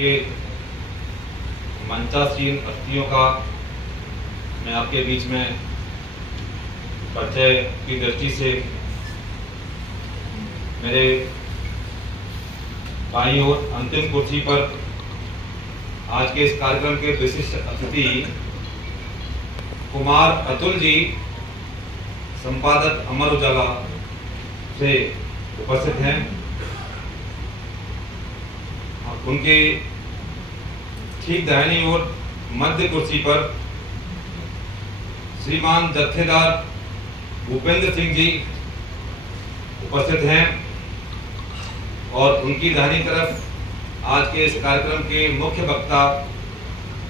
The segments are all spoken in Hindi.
के मंचासीन हस्तियों का मैं आपके बीच में परिचय की दृष्टि से मेरे बाईं ओर अंतिम कुर्सी पर आज के इस कार्यक्रम के विशिष्ट अतिथि कुमार अतुल जी, संपादक अमर उजाला से उपस्थित हैं। उनके ठीक दाहिनी ओर मध्य कुर्सी पर श्रीमान जत्थेदार भूपेंद्र सिंह जी उपस्थित हैं और उनकी दाहिनी तरफ आज के इस कार्यक्रम के मुख्य वक्ता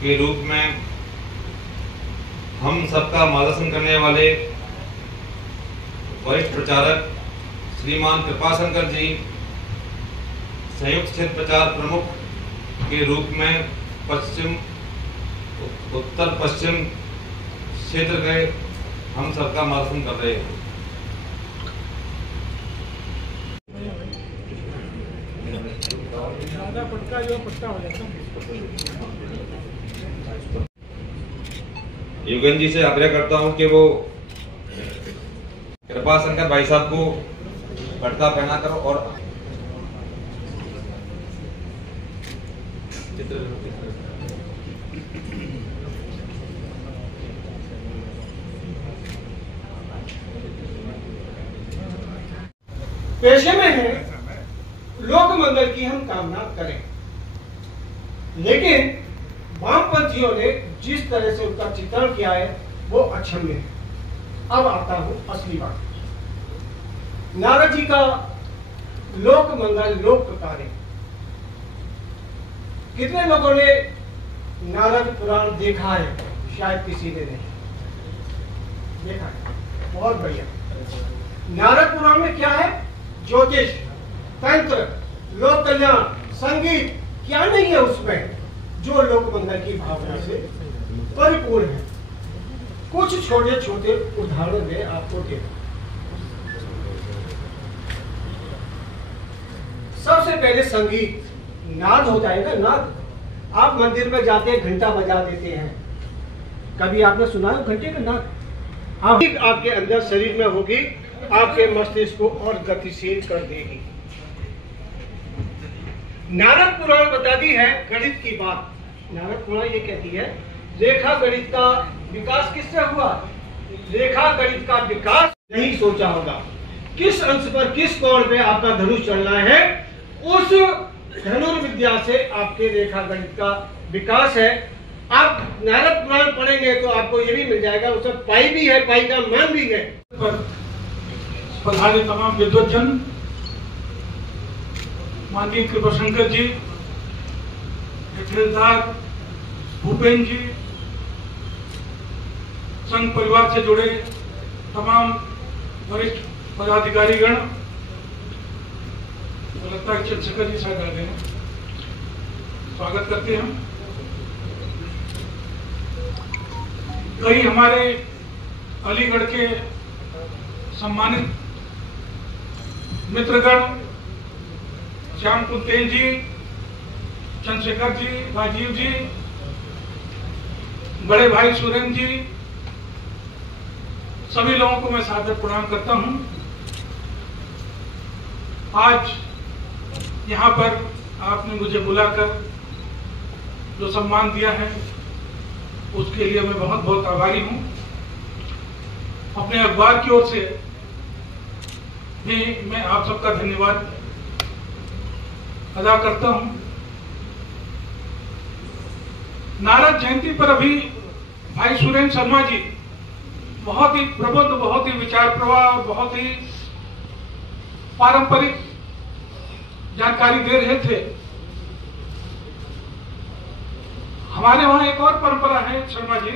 के रूप में हम सबका मार्गदर्शन करने वाले वरिष्ठ प्रचारक श्रीमान कृपाशंकर जी, संयुक्त क्षेत्र प्रचार प्रमुख के रूप में उत्तर पश्चिम क्षेत्र के हम सबका मार्गदर्शन कर रहे हैं। युगन जी से आग्रह करता हूं कि वो कृपाशंकर भाई साहब को पटका पहनाकर और पेशे में है लोक मंगल की हम कामना करें, लेकिन वामपंथियों ने जिस तरह से उसका चित्रण किया है वो अक्षम्य है। अब आता हूं असली बात। नारद जी का लोक मंगल लोक कार्य, कितने लोगों ने नारद पुराण देखा है? शायद किसी ने नहीं देखा है। बहुत बढ़िया। नारद पुराण में क्या है? ज्योतिष, तंत्र, लोक कल्याण, संगीत, क्या नहीं है उसमें जो लोक मंगल की भावना से परिपूर्ण है। कुछ छोटे छोटे उदाहरण में आपको दे। सबसे पहले संगीत, नाद होता है ना, नाद। आप मंदिर में जाते हैं, घंटा बजा देते हैं, कभी आपने सुना है घंटे का नाद? आपके अंदर शरीर में होगी, आपके मस्तिष्क को और गतिशील कर देगी। नारद पुराण बताती है गणित की बात। नारद पुराण ये कहती है रेखा गणित का विकास किससे हुआ? रेखा गणित का विकास नहीं सोचा होगा किस अंश पर, किस कोण पे आपका धनुष चलना है, उस धनुर्विद्या से आपके रेखा गणित का विकास है। आप नारद पुराण पढ़ेंगे तो आपको ये भी मिल जाएगा, उसमें पाई भी है, पाई का मान भी है। पधारे तमाम विद्वज्जन, माननीय कृपाशंकर जी, जत्थेदार भूपेंद्र जी, संघ परिवार से जुड़े तमाम वरिष्ठ पदाधिकारीगण, लगता है चंद्रशेखर जी शायद आ गए हैं, स्वागत करते हैं। कई हमारे अलीगढ़ के सम्मानित मित्रगण, श्याम कुंतेल जी, चंद्रशेखर जी, राजीव जी, बड़े भाई सुरेंद्र जी, सभी लोगों को मैं सादर प्रणाम करता हूं। आज यहां पर आपने मुझे बुलाकर जो सम्मान दिया है उसके लिए मैं बहुत बहुत आभारी हूं। अपने अखबार की ओर से भी मैं आप सबका धन्यवाद अदा करता हूं। नारद जयंती पर अभी भाई सुरेंद्र शर्मा जी बहुत ही प्रबुद्ध, बहुत ही विचार प्रवाह, बहुत ही पारंपरिक जानकारी दे रहे थे। हमारे वहां एक और परंपरा है शर्मा जी,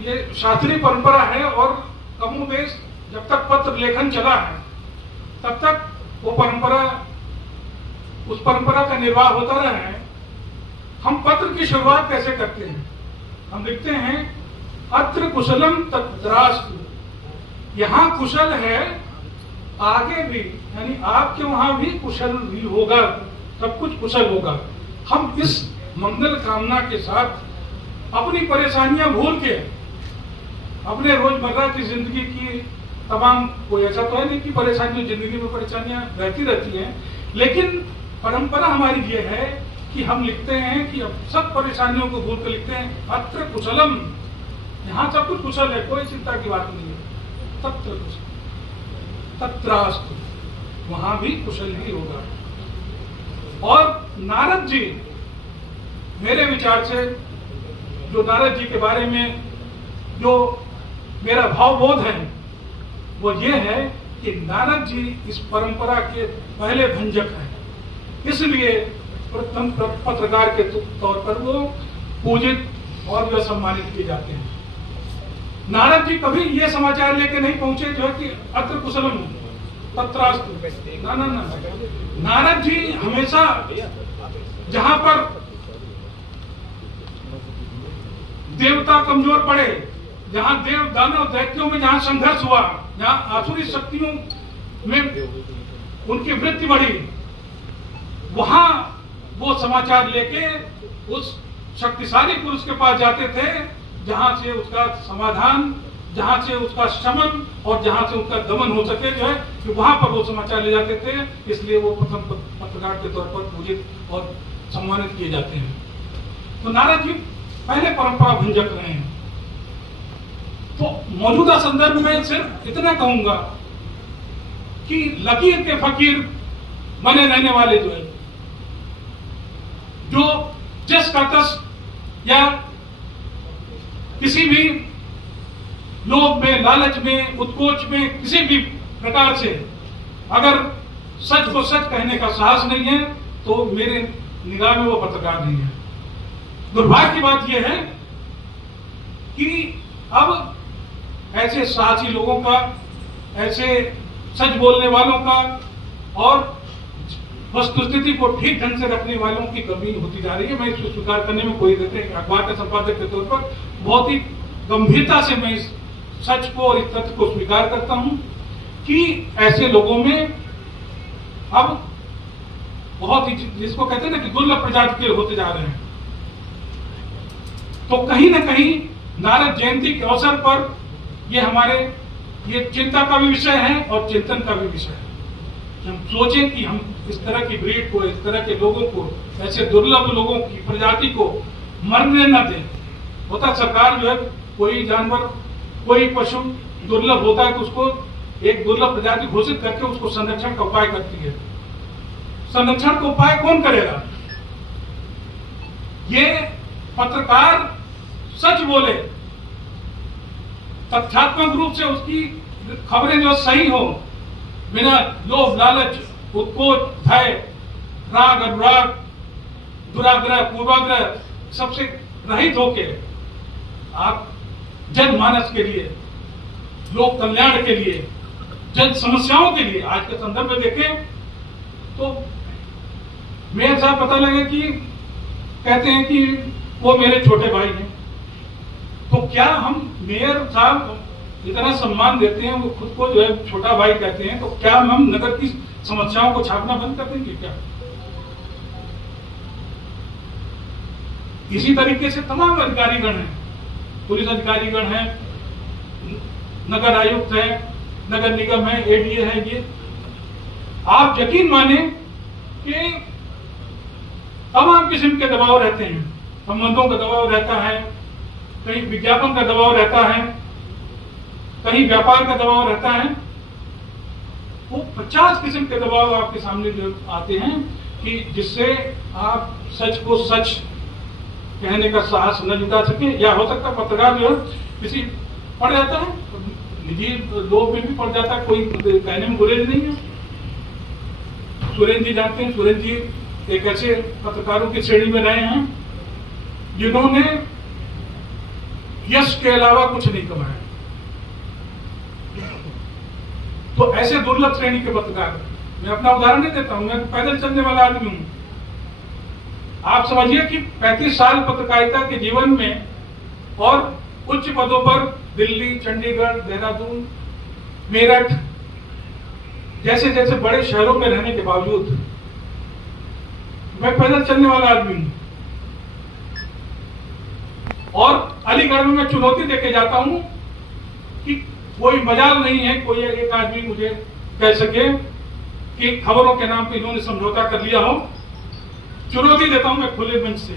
ये शास्त्रीय परंपरा है और कमोबेश जब तक पत्र लेखन चला है तब तक वो परंपरा, उस परंपरा का निर्वाह होता रहा है। हम पत्र की शुरुआत कैसे करते हैं? हम लिखते हैं अत्र कुशलम तत्रास्तु, यहाँ कुशल है, आगे भी, यानी आपके वहां भी कुशल भी होगा, सब कुछ कुशल होगा। हम इस मंगल कामना के साथ अपनी परेशानियां भूल के अपने रोजमर्रा की जिंदगी की तमाम, कोई ऐसा तो है नहीं कि परेशानियों, जिंदगी में परेशानियां रहती हैं, लेकिन परंपरा हमारी ये है कि हम लिखते हैं कि अब सब परेशानियों को भूल कर लिखते हैं अत्र कुशलम, यहाँ सब कुछ कुशल है, कोई चिंता की बात नहीं है। तत्र कुशल तत्रास्तु, वहां भी कुशल ही होगा। और नारद जी, मेरे विचार से जो नारद जी के बारे में जो मेरा भावबोध है वो ये है कि नारद जी इस परंपरा के पहले भंजक हैं, इसलिए प्रथम पत्रकार के तौर पर वो पूजित और जो सम्मानित किए जाते हैं। नारद जी कभी ये समाचार लेके नहीं पहुंचे जो है कि अत्र कुशलम तत्रास्तु, ना ना ना, नारद जी हमेशा जहां पर देवता कमजोर पड़े, जहां देव दानव दैत्यों में जहां संघर्ष हुआ, जहां आसुरी शक्तियों में उनकी वृत्ति बढ़ी, वहां वो समाचार लेके उस शक्तिशाली पुरुष के पास जाते थे, जहां से उसका समाधान, जहां से उसका शमन और जहां से उसका दमन हो सके, जो है कि वहां पर वो समाचार ले जाते थे। इसलिए वो प्रथम पत्रकार के तौर पर पूजित और सम्मानित किए जाते हैं। तो नारद जी पहले परंपरा भंजक रहे हैं। तो मौजूदा संदर्भ में सिर्फ इतना कहूंगा कि लकीर के फकीर बने रहने वाले जो है, जो जस का तस या किसी भी लोभ में, लालच में, उत्कोच में, किसी भी प्रकार से अगर सच को सच कहने का साहस नहीं है तो मेरे निगाह में वो पत्रकार नहीं है। दुर्भाग्य की बात यह है कि अब ऐसे साहसी लोगों का, ऐसे सच बोलने वालों का और वस्तुस्थिति को ठीक ढंग से रखने वालों की कमी होती जा रही है। मैं इसको स्वीकार करने में कोई देते अखबार के संपादक के तौर पर बहुत ही गंभीरता से मैं इस सच को और इस तथ्य को स्वीकार करता हूं कि ऐसे लोगों में अब बहुत ही, जिसको कहते हैं ना कि दुर्लभ प्रजाति के होते जा रहे हैं। तो कहीं ना कहीं नारद जयंती के अवसर पर ये चिंता का भी विषय है और चिंतन का भी विषय है कि हम सोचें कि हम इस तरह की ब्रीड को, इस तरह के लोगों को, ऐसे दुर्लभ लोगों की प्रजाति को मरने न दें। होता सरकार जो है, कोई जानवर, कोई पशु दुर्लभ होता है तो उसको एक दुर्लभ प्रजाति घोषित करके उसको संरक्षण का उपाय करती है। संरक्षण का उपाय कौन करेगा? ये पत्रकार सच बोले, तथ्यात्मक रूप से उसकी खबरें जो सही हो, बिना लोभ, लालच, उत्कोच, भय, राग, अनुराग, दुराग्रह, पूर्वाग्रह सबसे रहित होके आप जनमानस के लिए, लोक कल्याण के लिए, जन समस्याओं के लिए, आज के संदर्भ में देखें तो मेयर साहब पता लगे कि कहते हैं कि वो मेरे छोटे भाई हैं। तो क्या हम मेयर साहब इतना सम्मान देते हैं, वो खुद को जो है छोटा भाई कहते हैं, तो क्या हम नगर की समस्याओं को छापना बंद कर देंगे क्या? इसी तरीके से तमाम अधिकारीगण हैं, पुलिस अधिकारीगण हैं, नगर आयुक्त है, नगर निगम है, एडीए है। ये आप यकीन माने कि तमाम किस्म के दबाव रहते हैं, संबंधों का दबाव रहता है, कहीं विज्ञापन का दबाव रहता है, कहीं व्यापार का दबाव रहता है। वो 50 किस्म के दबाव आपके सामने जो आते हैं कि जिससे आप सच को सच कहने का साहस न जुटा सके, या हो सकता है पत्रकार जो है किसी पड़ जाता है, निजी लोग में भी पड़ जाता है, कोई कहने में गुरेज नहीं है। सुरेंद्र जी जानते हैं, सुरेंद्र जी एक ऐसे पत्रकारों की श्रेणी में रहे हैं जिन्होंने यश के अलावा कुछ नहीं कमाया। तो ऐसे दुर्लभ श्रेणी के पत्रकार, मैं अपना उदाहरण नहीं देता हूं, मैं पैदल चलने वाला आदमी हूं। आप समझिए कि 35 साल पत्रकारिता के जीवन में और उच्च पदों पर दिल्ली, चंडीगढ़, देहरादून, मेरठ जैसे जैसे बड़े शहरों में रहने के बावजूद मैं पैदल चलने वाला आदमी हूं और अलीगढ़ में मैं चुनौती देके जाता हूं कि कोई मजाल नहीं है कोई एक आदमी मुझे कह सके कि खबरों के नाम पे इन्होंने समझौता कर लिया हो। चुनौती देता हूं मैं खुले मंच से।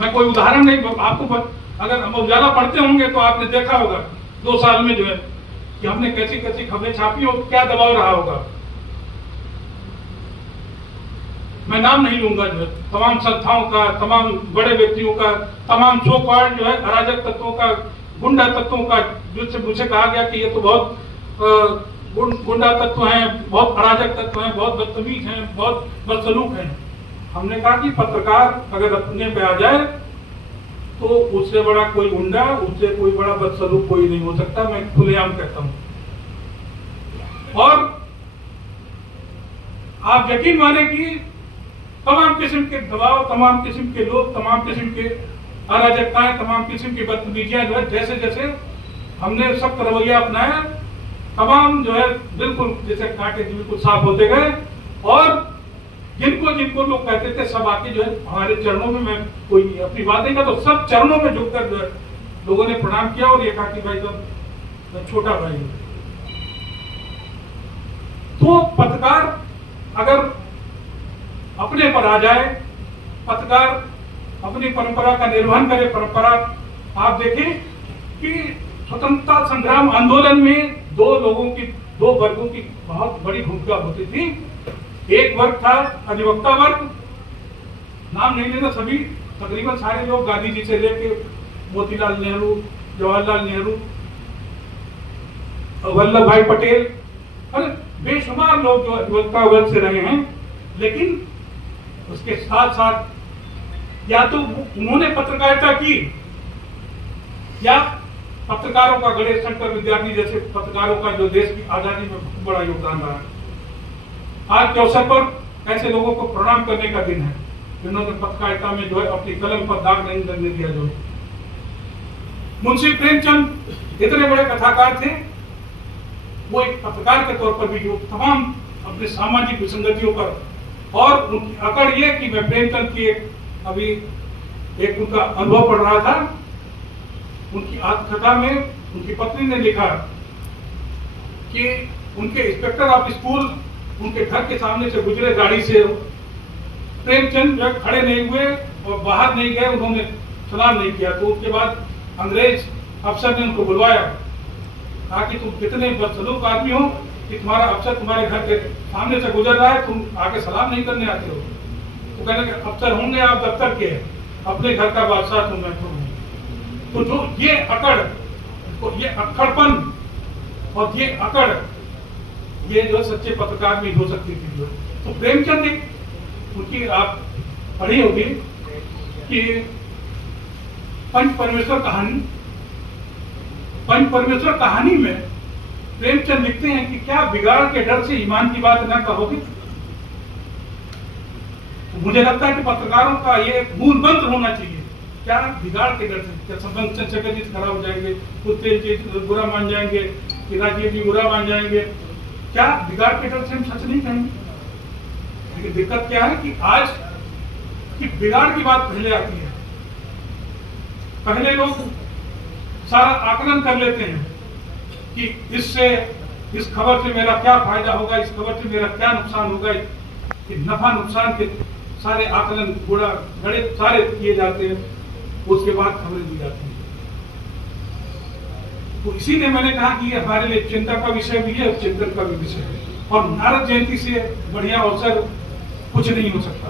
मैं कोई उदाहरण नहीं आपको अगर हम उजाला पढ़ते होंगे तो आपने देखा होगा 2 साल में जो है कि हमने कैसी कैसी खबरें छापी और क्या दबाव रहा होगा। मैं नाम नहीं लूंगा जो है तमाम संस्थाओं का, तमाम बड़े व्यक्तियों का, तमाम सो कॉल्ड जो है अराजक तत्वों का, गुंडा तत्वों का, जिससे मुझे कहा गया कि ये तो बहुत गुंडा तत्व हैं, बहुत अराजक तत्व हैं, बहुत बदतमीज हैं, बहुत बदसलूक हैं। हमने कहा कि पत्रकार अगर अपने पे आ जाए तो उससे बड़ा कोई गुंडा, उससे कोई बड़ा बदसलूक कोई नहीं हो सकता। मैं खुलेआम कहता हूं। और आप यकीन माने कि तमाम किस्म के दबाव, तमाम किस्म के लोग, तमाम किस्म के अराजकताएं, तमाम किस्म की बदतमीजियां जो है जैसे जैसे हमने सख्त रवैया अपनाया, तमाम जो है बिल्कुल जैसे कांटे बिल्कुल साफ होते गए। और जिनको जिनको लोग कहते थे सब आके जो है हमारे चरणों में, मैं कोई अपनी बात नहीं करता, तो सब चरणों में झुककर जो है लोगों ने प्रणाम किया और ये कहा कि भाई तो छोटा भाई। तो पत्रकार अगर अपने पर आ जाए, पत्रकार अपनी परंपरा का निर्वहन करे। परंपरा आप देखें कि स्वतंत्रता संग्राम आंदोलन में 2 वर्गों की बहुत बड़ी भूमिका होती थी। एक वर्ग था अधिवक्ता वर्ग, नाम नहीं लेना, सभी तकरीबन सारे लोग गांधी जी से लेके मोतीलाल नेहरू, जवाहरलाल नेहरू, वल्लभ भाई पटेल और बेशुमार लोग जो अधिवक्ता वर्ग से रहे हैं। लेकिन उसके साथ साथ या तो उन्होंने पत्रकारिता की या पत्रकारों का गणेश शंकर विद्यार्थी जैसे पत्रकारों का जो देश की आजादी में बहुत बड़ा योगदान रहा है। आज के अवसर पर ऐसे लोगों को प्रणाम करने का दिन है जिन्होंने पत्रकारिता में जो है अपनी कलम पर दाग नहीं लगने दिया। जो मुंशी प्रेमचंद इतने बड़े कथाकार थे, वो एक पत्रकार के तौर पर भी जो तमाम अपने सामाजिक विसंगतियों पर, और उनकी अकड़ ये कि मैं प्रेमचंद की अभी एक उनका अनुभव पढ़ रहा था, उनकी आत्मकथा में उनकी पत्नी ने लिखा कि उनके इंस्पेक्टर ऑफ स्कूल उनके घर के सामने से गुजरे गाड़ी से, प्रेमचंद जो खड़े नहीं हुए और बाहर नहीं गए, उन्होंने सलाम नहीं किया। तो उसके बाद अंग्रेज अफसर ने उनको बुलवाया, कहा कि तुम कितने बदसलूक आदमी हो कि तुम्हारा अफसर तुम्हारे घर के सामने से गुजर रहा है, तुम आके सलाम नहीं करने आते हो। तो कहने के अफसर होंगे आप दफ्तर के, अपने घर का बादशाह तुम मैं हूं। तो जो ये अकड़, तो ये अक्खड़पन और ये अकड़, ये जो सच्चे पत्रकार में हो सकती थी। जो तो प्रेमचंद एक उनकी आप पढ़ी होगी कि पंच परमेश्वर कहानी में प्रेमचंद लिखते हैं कि क्या बिगाड़ के डर से ईमान की बात ना कहोगे। तो मुझे लगता है कि पत्रकारों का ये मूल मंत्र होना चाहिए, क्या बिगाड़ के डर से, क्या संबंध चीज खराब हो जाएंगे, कुत्ते चीज बुरा मान जाएंगे, कि राजीव जी बुरा मान जाएंगे, क्या बिगाड़ के डर से हम सच नहीं कहेंगे। लेकिन दिक्कत क्या है कि आज की बिगाड़ की बात पहले आती है। पहले लोग सारा आकलन कर लेते हैं कि इससे, इस खबर से मेरा क्या फायदा होगा, इस खबर से मेरा क्या नुकसान होगा, कि नफा नुकसान के सारे आकलन गणित सारे किए जाते हैं, उसके बाद खबरें दी जाती हैं। तो इसीलिए मैंने कहा कि ये हमारे लिए चिंता का विषय भी है और चिंतन का भी विषय है, और नारद जयंती से बढ़िया अवसर कुछ नहीं हो सकता।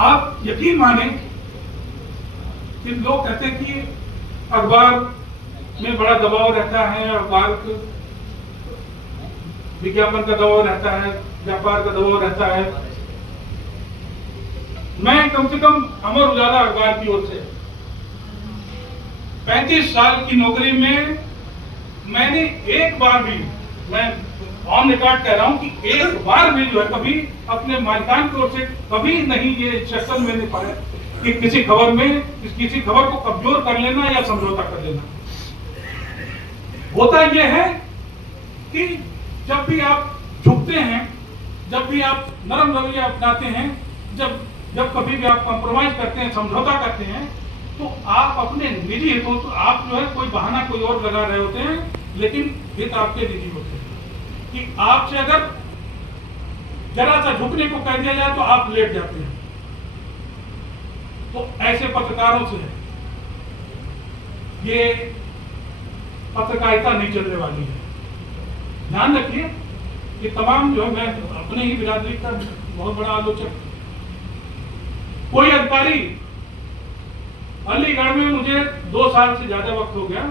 आप यकीन माने कि लोग कहते हैं कि अखबार में बड़ा दबाव रहता है, अखबार विज्ञापन का दबाव रहता है, व्यापार का दबाव रहता है। मैं कम से कम अमर उजाला अखबार की ओर से 35 साल की नौकरी में मैंने एक बार भी, मैं ऑन रिकॉर्ड कह रहा हूं कि एक बार भी जो है कभी अपने मालिकान की ओर से कभी नहीं ये इंस्ट्रक्शन मैंने पाया कि किसी खबर में किसी खबर को कमजोर कर लेना या समझौता कर लेना। होता यह है कि जब भी आप झुकते हैं, जब भी आप नरम रवैया अपनाते हैं, जब कभी भी आप कॉम्प्रोमाइज करते हैं, समझौता करते हैं, तो आप अपने निजी हितों, तो आप जो है कोई बहाना कोई और लगा रहे होते हैं, लेकिन हित आपके निजी होते हैं। कि आपसे अगर जरा सा झुकने को कह दिया जाए तो आप लेट जाते हैं। तो ऐसे पत्रकारों से ये पत्रकारिता नहीं चलने वाली है। ध्यान रखिए कि तमाम जो है, मैं अपने ही बिरादरी का बहुत बड़ा आलोचक, कोई अधिकारी, अलीगढ़ में मुझे 2 साल से ज्यादा वक्त हो गया,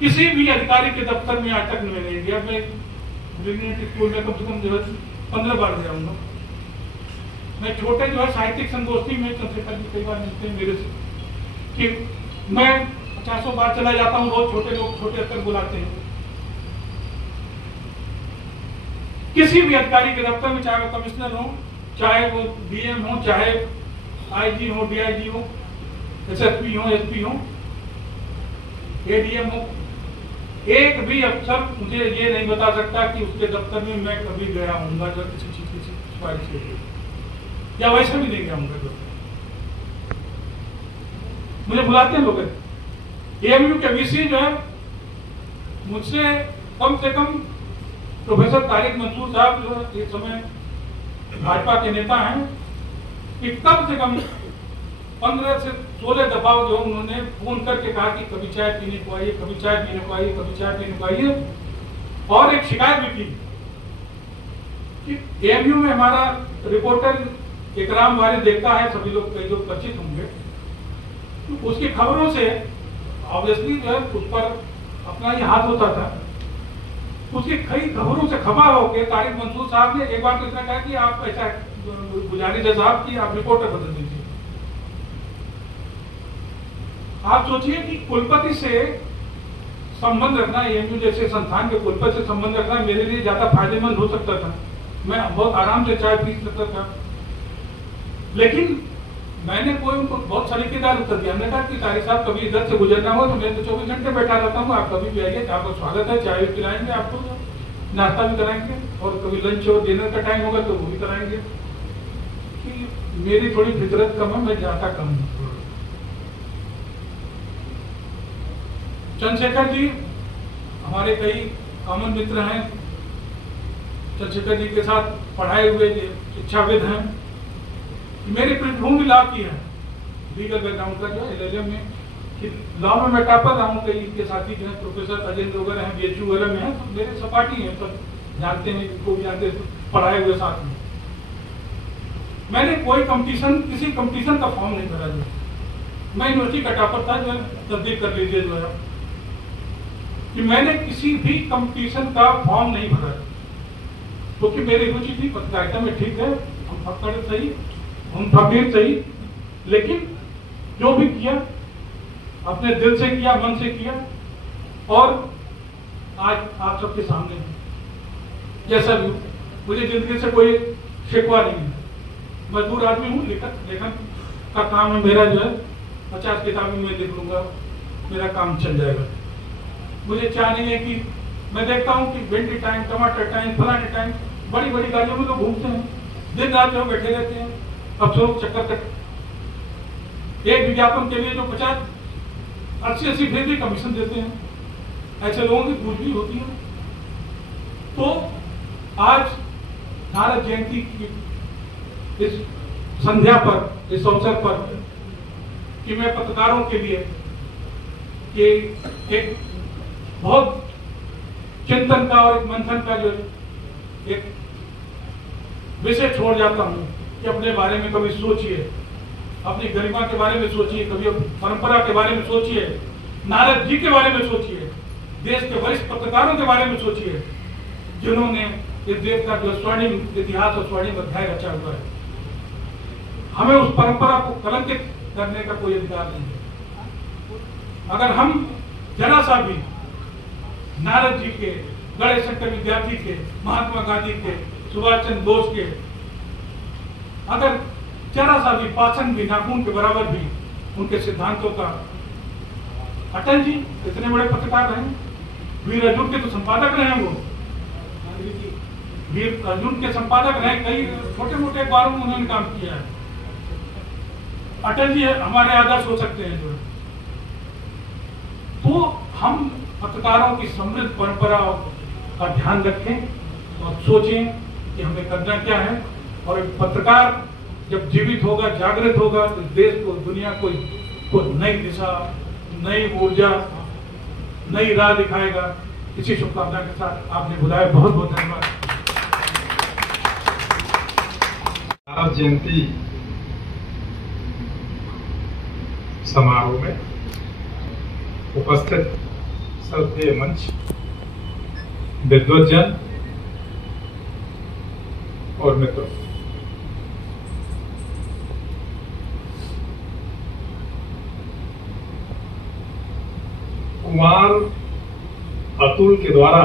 किसी भी अधिकारी के दफ्तर में आज तक मैं नहीं गया। मैं स्कूल में कम से कम जो है 15 बार गया हूँ। मैं छोटे जो है साहित्यिक संगोष्ठी में चंद्रशेखर जी कई बार मिलते हैं मेरे से, कि मैं 50 बार चला जाता हूँ, रोज छोटे लोग छोटे अक्षर बुलाते हैं। किसी भी अधिकारी के दफ्तर में, चाहे वो कमिश्नर हो, चाहे वो डीएम हो, चाहे आईजी हो, डीआईजी हो, एसएसपी हो, एसपी हो, एडीएम हो, एक भी अफसर मुझे ये नहीं बता सकता कि उसके दफ्तर में मैं कभी गया हूँगा जब किसी चीज की सिफारिश के लिए, या वैसे भी नहीं गया हूँगा। मुझे बुलाते हैं लोग। एएमयू के वीसी जो है मुझसे कम से कम प्रोफेसर तारिक मंसूर साहब जो है इस समय भाजपा के नेता हैं, कि कम से कम 15 से 16 दफा जो उन्होंने फोन करके कहा कि कभी चाय पीने को आइए, कभी चाय पीने को आइए, कभी चाय पीने को आइए। और एक शिकायत भी की कि एएमयू में हमारा रिपोर्टर इकराम वारिद देखता है, सभी लोग कई लोग परिचित होंगे, तो उसकी खबरों से ऑब्वियसली जो है उस पर अपना ही हाथ होता था। उसकी कई खबरों से खबा होकर तारिक मंसूर साहब ने एक बार तो इतना कहा कि आप ऐसा गुजारिश है साहब कि आप रिपोर्टर बदल दीजिए। आप सोचिए कि कुलपति से संबंध रखना, एएमयू जैसे संस्थान के कुलपति से संबंध रखना मेरे लिए ज्यादा फायदेमंद हो सकता था। मैं बहुत आराम से चाय पी सकता था, लेकिन मैंने कोई उनको बहुत सलीकेदार उत्तर दिया। हमने कहा कि तारिक साहब कभी इधर से गुजरना हो तो मैं तो 24 घंटे बैठा रहता हूँ, आप कभी भी आइए, आपका स्वागत है, चाय भी पिलाएंगे, आपको नाश्ता भी कराएंगे, और कभी लंच और डिनर का टाइम होगा तो वो भी कराएंगे। कि मेरी थोड़ी फितरत कम है, मैं जाता कम हूँ। चंद्रशेखर जी हमारे कई कॉमन मित्र हैं, चंद्रशेखर जी के साथ पढ़ाए हुए शिक्षाविद हैं। मेरी पृष्ठभूमि लॉ की है, लीगल बैकग्राउंड का जो है एलएलएम में, कि लॉ में मैं टॉपर रहा हूँ। कई इनके साथी जो है प्रोफेसर अजेंद्र वगैरह हैं, बीएचयू वगैरह में है, तो मेरे सपाटी हैं, सब जानते हैं, इनको भी जानते हैं, पढ़ाए हुए साथ में। मैंने कोई कंपटीशन, किसी कंपटीशन का फॉर्म नहीं भरा। जो मैं यूनिवर्सिटी का टॉपर था, जो तस्दीक कर लीजिए जो है कि मैंने किसी भी कंपटीशन का फॉर्म नहीं भरा, क्योंकि मेरी रुचि थी पत्रकारिता में। ठीक है, हम फक्र सही, हम फकीर सही, लेकिन जो भी किया अपने दिल से किया, मन से किया, और आज आप सबके सामने है। जैसा भी मुझे जिंदगी से कोई शिकवा नहीं है, मजदूर आदमी हूँ, लेखन का काम है मेरा। जो है 50 किताबें मैं लिख लूंगा, मेरा काम चल जाएगा। मुझे चाह नहीं है कि मैं देखता हूँ कि भिंडी टाइम, टमाटर टाइम, फलाने टाइम, बड़ी बड़ी गाड़ियों में लोग घूमते हैं, दिन रात जो बैठे रहते हैं, अफसरों चक्कर तक। एक विज्ञापन के लिए जो 50-80% कमीशन देते हैं, ऐसे लोगों की पूछ भी होती है। तो आज नारद जयंती की इस संध्या पर, इस अवसर पर, कि मैं पत्रकारों के लिए कि एक बहुत चिंतन का और एक मंथन का जो एक विषय छोड़ जाता हूं कि अपने बारे में कभी सोचिए, अपनी गरिमा के बारे में सोचिए, कभी परंपरा के बारे में सोचिए, नारद जी के बारे में सोचिए, देश के वरिष्ठ पत्रकारों के बारे में सोचिए, जिन्होंने इस देश का जो स्वर्णिम इतिहास और स्वर्णिम अध्याय रचा हुआ है। हमें उस परंपरा को कलंकित करने का कोई अधिकार नहीं है। अगर हम जरा सा भी नारद जी के, गणेश शंकर विद्यार्थी के, महात्मा गांधी के, सुभाष चंद्र बोस के, अगर जरा सा भी पाचन भी, नाखून के बराबर भी उनके सिद्धांतों का, अटल जी इतने बड़े पत्रकार रहे, वीर अर्जुन के तो संपादक रहे वो, वीर अर्जुन के संपादक रहे, कई छोटे मोटे अखबारों में उन्होंने काम किया है। अटल जी हमारे आदर्श हो सकते हैं जो। तो हम पत्रकारों की समृद्ध परंपरा का ध्यान रखें और सोचें कि हमें करना क्या है। और एक पत्रकार जब जीवित होगा, जागृत होगा, तो देश को, दुनिया को नई दिशा, नई ऊर्जा, नई राह दिखाएगा। इसी शुभकामना के साथ आपने बुलाया, बहुत बहुत धन्यवाद। नारद जयंती समारोह में उपस्थित श्रद्धेय मंच, विद्वज्जन और मित्रों, कुमार अतुल के द्वारा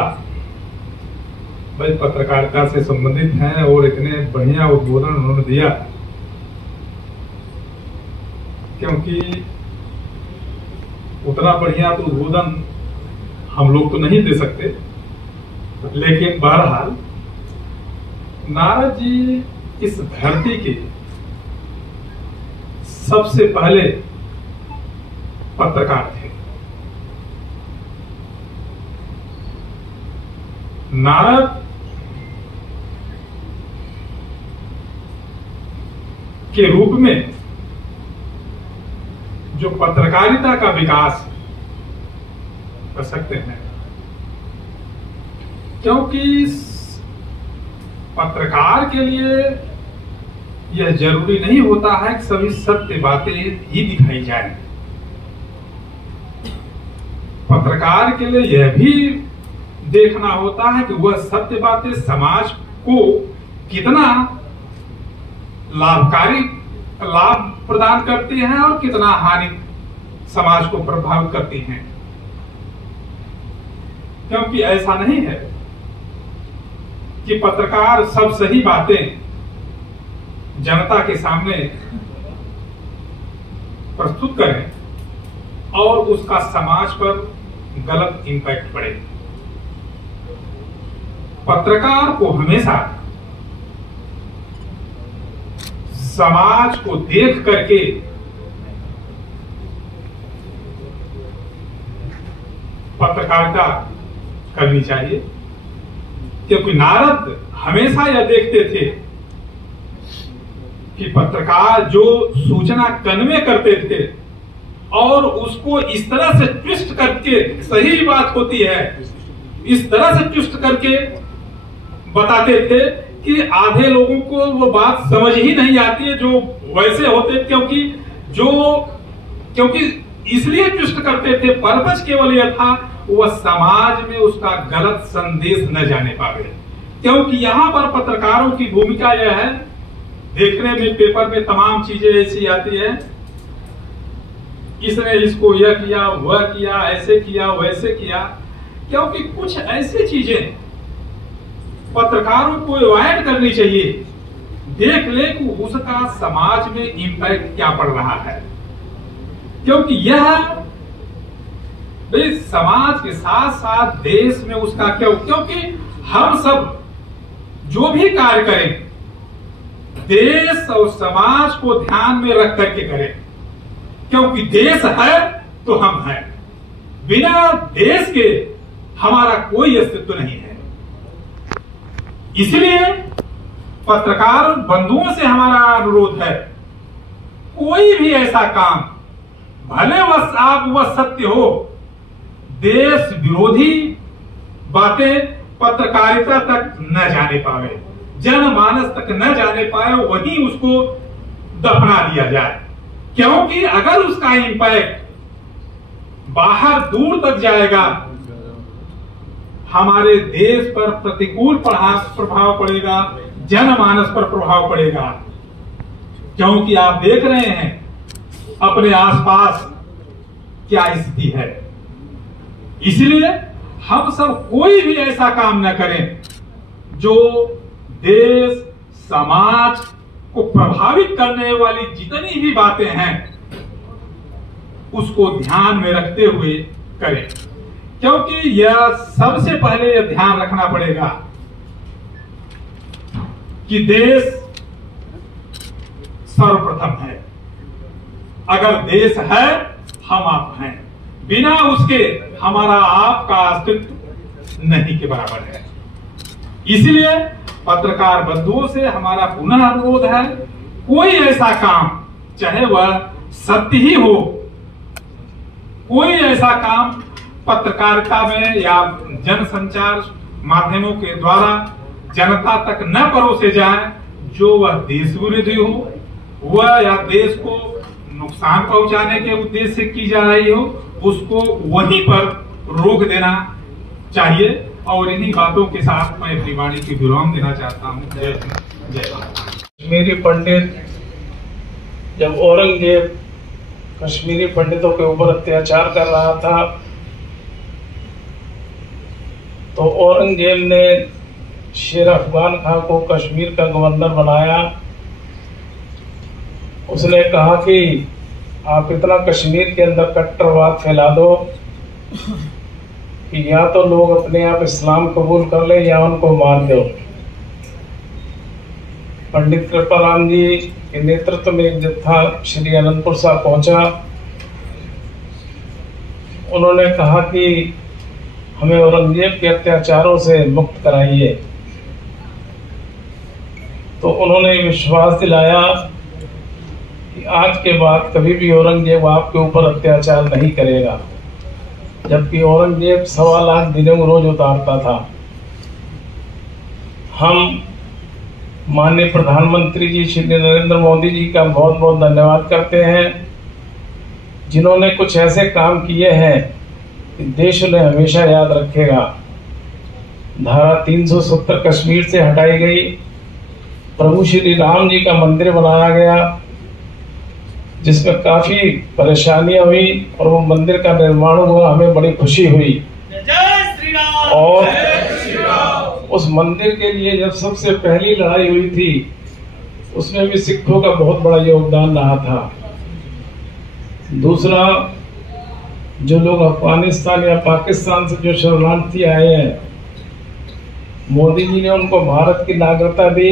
भाई पत्रकारिता से संबंधित हैं और इतने बढ़िया उद्बोधन उन्होंने दिया, क्योंकि उतना बढ़िया तो उद्बोधन हम लोग तो नहीं दे सकते, लेकिन बहरहाल नारद जी इस धरती के सबसे पहले पत्रकार थे। नारद के रूप में जो पत्रकारिता का विकास कर सकते हैं, क्योंकि पत्रकार के लिए यह जरूरी नहीं होता है कि सभी सत्य बातें ही दिखाई जाए। पत्रकार के लिए यह भी देखना होता है कि वह सत्य बातें समाज को कितना लाभ प्रदान करती हैं और कितना हानि समाज को प्रभावित करती हैं। क्योंकि ऐसा नहीं है कि पत्रकार सब सही बातें जनता के सामने प्रस्तुत करें और उसका समाज पर गलत इंपैक्ट पड़े। पत्रकार को हमेशा समाज को देख करके पत्रकारिता करनी चाहिए, क्योंकि नारद हमेशा यह देखते थे कि पत्रकार जो सूचना कन्वे करते थे और उसको इस तरह से ट्विस्ट करके, सही बात होती है, इस तरह से ट्विस्ट करके बताते थे कि आधे लोगों को वो बात समझ ही नहीं आती है जो वैसे होते, क्योंकि इसलिए ट्विस्ट करते थे, पर्पस केवल यह था वह समाज में उसका गलत संदेश न जाने पावे। क्योंकि यहाँ पर पत्रकारों की भूमिका यह है, देखने में पेपर में तमाम चीजें ऐसी आती है, इसने इसको यह किया, वह किया, ऐसे किया, वैसे किया, क्योंकि कुछ ऐसी चीजें पत्रकारों को अवॉइड करनी चाहिए, देख ले कि उसका समाज में इंपैक्ट क्या पड़ रहा है। क्योंकि यह समाज के साथ साथ देश में उसका क्या, क्योंकि हम सब जो भी कार्य करें देश और समाज को ध्यान में रख करके करें, क्योंकि देश है तो हम हैं, बिना देश के हमारा कोई अस्तित्व नहीं है। इसलिए पत्रकार बंधुओं से हमारा अनुरोध है, कोई भी ऐसा काम, भले वह सत्य हो, देश विरोधी बातें पत्रकारिता तक न जाने पावे, जनमानस तक न जाने पाए, वहीं उसको दफना दिया जाए। क्योंकि अगर उसका इंपैक्ट बाहर दूर तक जाएगा, हमारे देश पर प्रतिकूल प्रभाव पड़ेगा, जनमानस पर प्रभाव पड़ेगा। क्योंकि आप देख रहे हैं अपने आसपास क्या स्थिति है। इसलिए हम सब कोई भी ऐसा काम न करें जो देश समाज को प्रभावित करने वाली जितनी भी बातें हैं उसको ध्यान में रखते हुए करें। क्योंकि यह सबसे पहले यह ध्यान रखना पड़ेगा कि देश सर्वप्रथम है। अगर देश है, हम आप हैं। बिना उसके हमारा आपका अस्तित्व नहीं के बराबर है। इसलिए पत्रकार बंधुओं से हमारा पुनः अनुरोध है, कोई ऐसा काम, चाहे वह सत्य ही हो, कोई ऐसा काम पत्रकारिता में या जनसंचार माध्यमों के द्वारा जनता तक न परोसे जाए जो वह देश विरोधी हो, वह या देश को नुकसान पहुंचाने के उद्देश्य से की जा रही हो, उसको वहीं पर रोक देना चाहिए। और इन्हीं बातों के साथ मैं अपनी वाणी की विराम देना चाहता हूँ। जय हिंद, जय भारत। कश्मीरी पंडित, जब औरंगजेब कश्मीरी पंडितों के ऊपर अत्याचार कर रहा था तो औरंगजेब ने शेर अफगान खां को कश्मीर का गवर्नर बनाया। उसने कहा कि आप इतना कश्मीर के अंदर कट्टरवाद फैला दो कि या तो लोग अपने आप इस्लाम कबूल कर ले या उनको मार दो। पंडित कृपाराम जी के नेतृत्व में एक जत्था श्री अनंतपुर साहब पहुंचा। उन्होंने कहा कि हमें औरंगजेब के अत्याचारों से मुक्त कराइए। तो उन्होंने विश्वास दिलाया कि आज के बाद कभी भी औरंगजेब आपके ऊपर अत्याचार नहीं करेगा, जबकि औरंगजेब 1.25 लाख दिनों रोज उतारता था। हम माननीय प्रधानमंत्री जी श्री नरेंद्र मोदी जी का बहुत बहुत धन्यवाद करते हैं, जिन्होंने कुछ ऐसे काम किए हैं कि देश उन्हें हमेशा याद रखेगा। धारा 370 कश्मीर से हटाई गई, प्रभु श्री राम जी का मंदिर बनाया गया, जिसमें काफी परेशानियां हुई और वो मंदिर का निर्माण हुआ, हमें बड़ी खुशी हुई। और उस मंदिर के लिए जब सबसे पहली लड़ाई हुई थी उसमें भी सिखों का बहुत बड़ा योगदान रहा था। दूसरा, जो लोग अफगानिस्तान या पाकिस्तान से जो शरणार्थी आए हैं, मोदी जी ने उनको भारत की नागरिकता दी,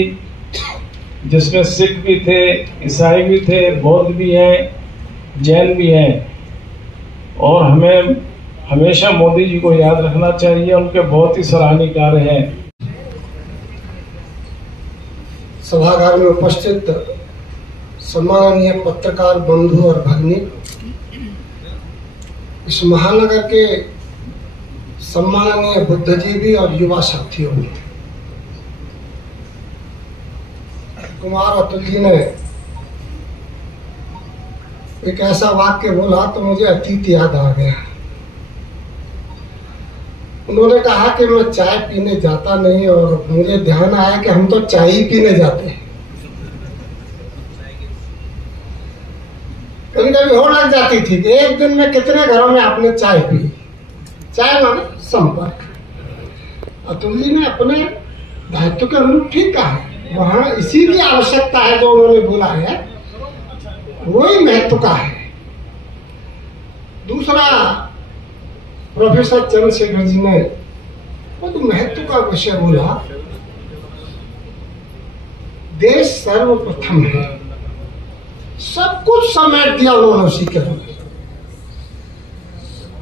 जिसमें सिख भी थे, ईसाई भी थे, बौद्ध भी हैं, जैन भी हैं। और हमें हमेशा मोदी जी को याद रखना चाहिए, उनके बहुत ही सराहनीय कार्य हैं। सभागार में उपस्थित सम्माननीय पत्रकार बंधु और भगिनी, इस महानगर के सम्माननीय बुद्धिजीवी और युवा साथियों, कुमार अतुल जी ने एक ऐसा वाक्य बोला तो मुझे अतीत याद आ गया। उन्होंने कहा कि मैं चाय पीने जाता नहीं, और मुझे ध्यान आया कि हम तो चाय ही पीने जाते हैं। कभी कभी हो लग जाती थी कि एक दिन में कितने घरों में आपने चाय पी। चाय माने संपर्क। अतुल जी ने अपने दायित्व के अनुरूप ठीक कहा है, वहां इसी की आवश्यकता है जो उन्होंने बोला है, वही महत्व का है। दूसरा, प्रोफेसर चंद्रशेखर जी ने वो तो महत्व का विषय बोला, देश सर्वप्रथम है, सब कुछ समेट दिया उन्होंने उसी के अंदर।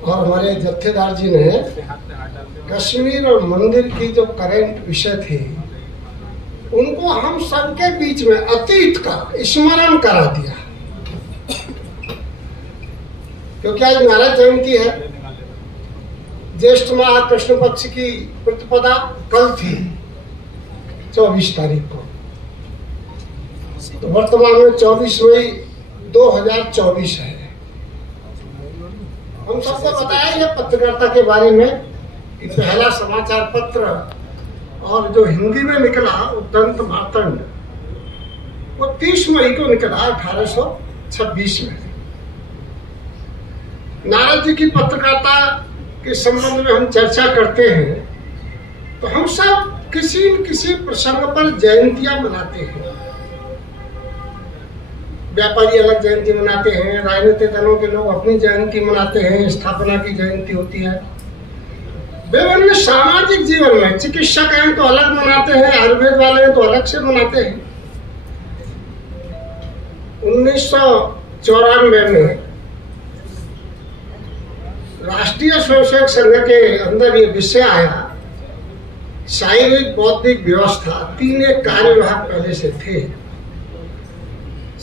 और हमारे जत्थेदार जी ने कश्मीर और मंदिर की जो करंट विषय थे उनको हम सबके बीच में अतीत का स्मरण करा दिया, क्योंकि आज नारद जयंती है। ज्येष्ठ माह कृष्ण पक्ष की प्रतिपदा कल थी 24 तारीख को, तो वर्तमान में 24 मई 2024 है। हम सबको बताया ये पत्रकारिता के बारे में कि पहला समाचार पत्र और जो हिंदी में निकला उद्दंत मार्तंड, वो 30 मई को निकला 1826 में। नारद जी की पत्रकारिता के संबंध में हम चर्चा करते हैं तो हम सब किसी न किसी प्रसंग पर जयंतियां मनाते हैं। व्यापारी अलग जयंती मनाते हैं, राजनीतिक दलों के लोग अपनी जयंती मनाते हैं, स्थापना की जयंती होती है। विभिन्न सामाजिक जीवन में चिकित्सक हैं तो अलग मनाते हैं, आयुर्वेद वाले हैं तो अलग से मनाते हैं। 1994 में राष्ट्रीय स्वयंसेवक संघ के अंदर ये विषय आया, शारीरिक बौद्धिक व्यवस्था, 3 एक कार्य विभाग पहले से थे,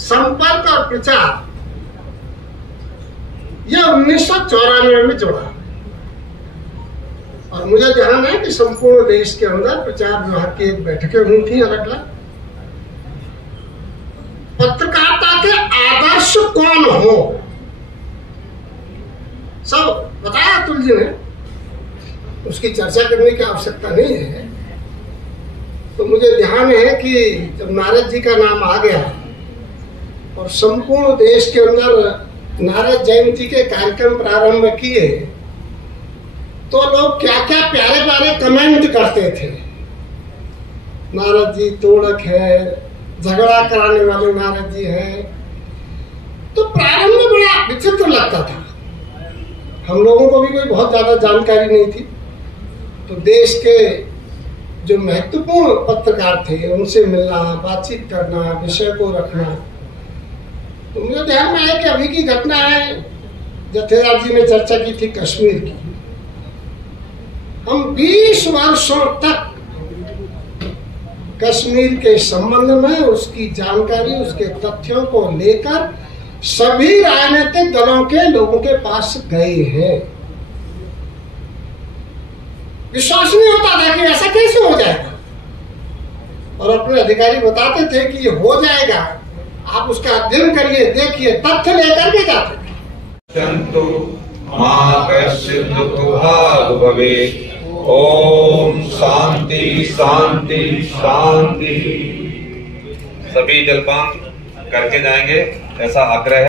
संपर्क और प्रचार, यह 1994 में जोड़ा। और मुझे ध्यान है कि संपूर्ण देश के अंदर प्रचार विभाग की एक बैठकें हुई थी अलग अलग। पत्रकारिता के आदर्श कौन हो सब बताया अतुल जी ने, उसकी चर्चा करने की आवश्यकता नहीं है। तो मुझे ध्यान है कि जब नारद जी का नाम आ गया और संपूर्ण देश के अंदर नारद जयंती के कार्यक्रम प्रारंभ किए तो लोग क्या क्या प्यारे प्यारे कमेंट करते थे। नारद जी तोड़क है, झगड़ा कराने वाले नारद जी हैं। तो प्रारंभ में बड़ा विचित्र लगता था, हम लोगों को भी कोई बहुत ज्यादा जानकारी नहीं थी। तो देश के जो महत्वपूर्ण पत्रकार थे उनसे मिलना, बातचीत करना, विषय को रखना। तो मुझे ध्यान में आया कि अभी की घटना है, जथेदार जी ने चर्चा की थी कश्मीर की। हम 20 वर्षों तक कश्मीर के संबंध में उसकी जानकारी, उसके तथ्यों को लेकर सभी राजनीतिक दलों के लोगों के पास गए हैं। विश्वास नहीं होता था कि ऐसा कैसे हो जाएगा, और अपने अधिकारी बताते थे कि ये हो जाएगा, आप उसका अध्ययन करिए, देखिए, तथ्य लेकर के जाते थे। ओम शांति शांति शांति। सभी जलपान करके जाएंगे, ऐसा आग्रह है।